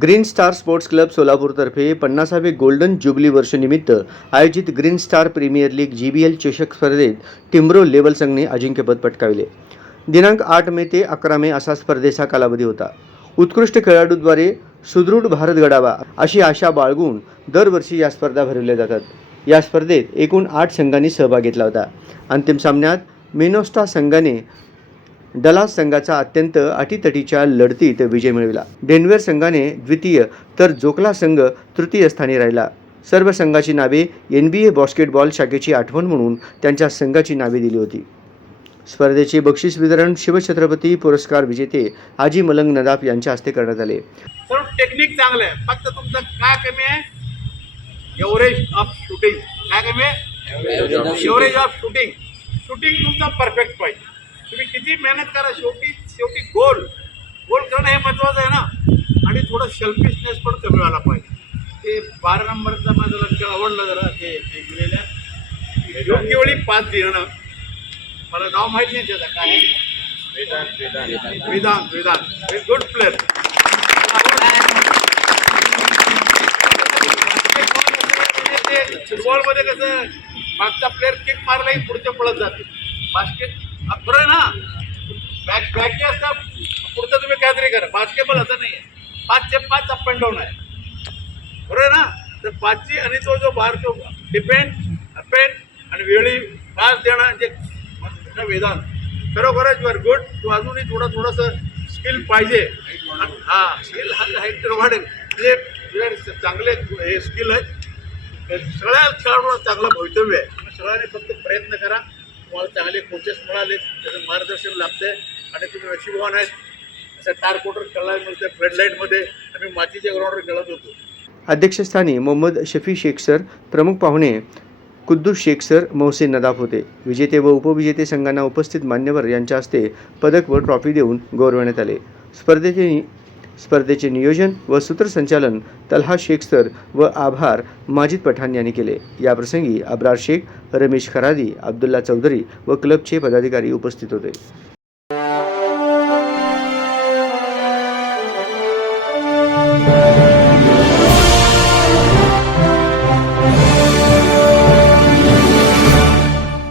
Green star sports club सोलापूरतर्फे पन्नासावे golden jubilee वर्षनिमित्त आयोजित green star premier league G B L चषक स्पर्धेत टिम्ब्रो लेवल संघने अजिंक्यपद पटकाविले. दिनांक आठ मे ते अकरा मे असा स्पर्धेचा कालावधी होता. उत्कृष्ट खेळाडूद्वारे सुदृढ भारत घडावा अशी आशा बाळगून दरवर्षी या स्पर्धा भरवल्या जातात. या स्पर्धेत एकूण आठ संघांनी सहभाग घेतला होता. अंतिम सामन्यात मेनोस्टा संघाने डलास संघाचा अत्यंत अटीतटीच्या लढतीत विजय मिळविला. डेन्व्हर संघाने द्वितीय तर जोकला संघ तृतीय स्थानी राहिला. सर्व संघाची नावे एन बी ए बास्केटबॉल शाखेची आठवण म्हणून त्यांच्या संघाची नावे दिली होती. स्पर्धेचे बक्षीस वितरण शिवछत्रपती पुरस्कार विजेते आजी मलंग नदाफ यांच्या हस्ते करण्यात आले. सर्व टेक्निक चांगलं आहे. फक्त तुमचं काय कमी आहे? Average of shooting. काय कमी आहे? Average of shooting. शूटिंग तुमचं परफेक्ट पाहिजे. तुम्ही किती मेहनत करा शेवटी शेवटी गोल गोल करणं हे महत्त्वाचं आहे ना. आणि थोडं सेल्फिशनेस पण कमी व्हायला पाहिजे. ते बारा नंबरचा माझं लक्ष आवडलं जरा. ते ते योग्य वेळी पाच देणं. मला नाव माहीत नाही त्याचं काय आहे? वेदांत वेदांत. गुड प्लेअर फुटबॉलमध्ये कसं मागचा प्लेअर किक मारला की पुढच्या पळत जाते. बास्केट बरं आहे ना? बॅक बॅक जे असतं पुढचं तुम्ही काहीतरी करा. बास्केटबॉल असं नाही आहे पाचचे पाच अप अँड डाऊन आहे. बरोबर आहे ना? तर पाचची आणि तो जो बार तो डिपेंड अपेंड आणि वेळी पाच देणं जे म्हणतात वेदांत. खरोखरच युआर गुड तू अजूनही थोडं थोडंसं स्किल पाहिजे. हा स्किल हा हाईट वाढेल. म्हणजे तुझ्या चांगले हे स्किल आहेत. सगळ्या खेळाडूंना चांगलं भवितव्य आहे. सगळ्यांनी फक्त प्रयत्न करा. तुम्हाला चांगले कोचेस मिळाले त्याचं मार्गदर्शन लाभते आणि तुम्ही नशिबवान आहेत. असं टार कोटर खेळायला मिळते फ्लडलाईटमध्ये आम्ही मातीच्या ग्राउंडवर खेळत होतो. अध्यक्षस्थानी मोहम्मद शफी शेख सर प्रमुख पाहुणे कुद्दूस शेख सर मोहसिन नदाफ होते. विजेते व उपविजेते संघांना उपस्थित मान्यवर यांच्या हस्ते पदक व ट्रॉफी देऊन गौरवण्यात आले. स्पर्धेचे स्पर्धेचे नियोजन व सूत्रसंचालन तल्हा शेख सर व आभार माजिद पठाण यांनी केले. याप्रसंगी अब्रार शेख रमेश खरादी अब्दुल्ला चौधरी व क्लबचे पदाधिकारी उपस्थित होते.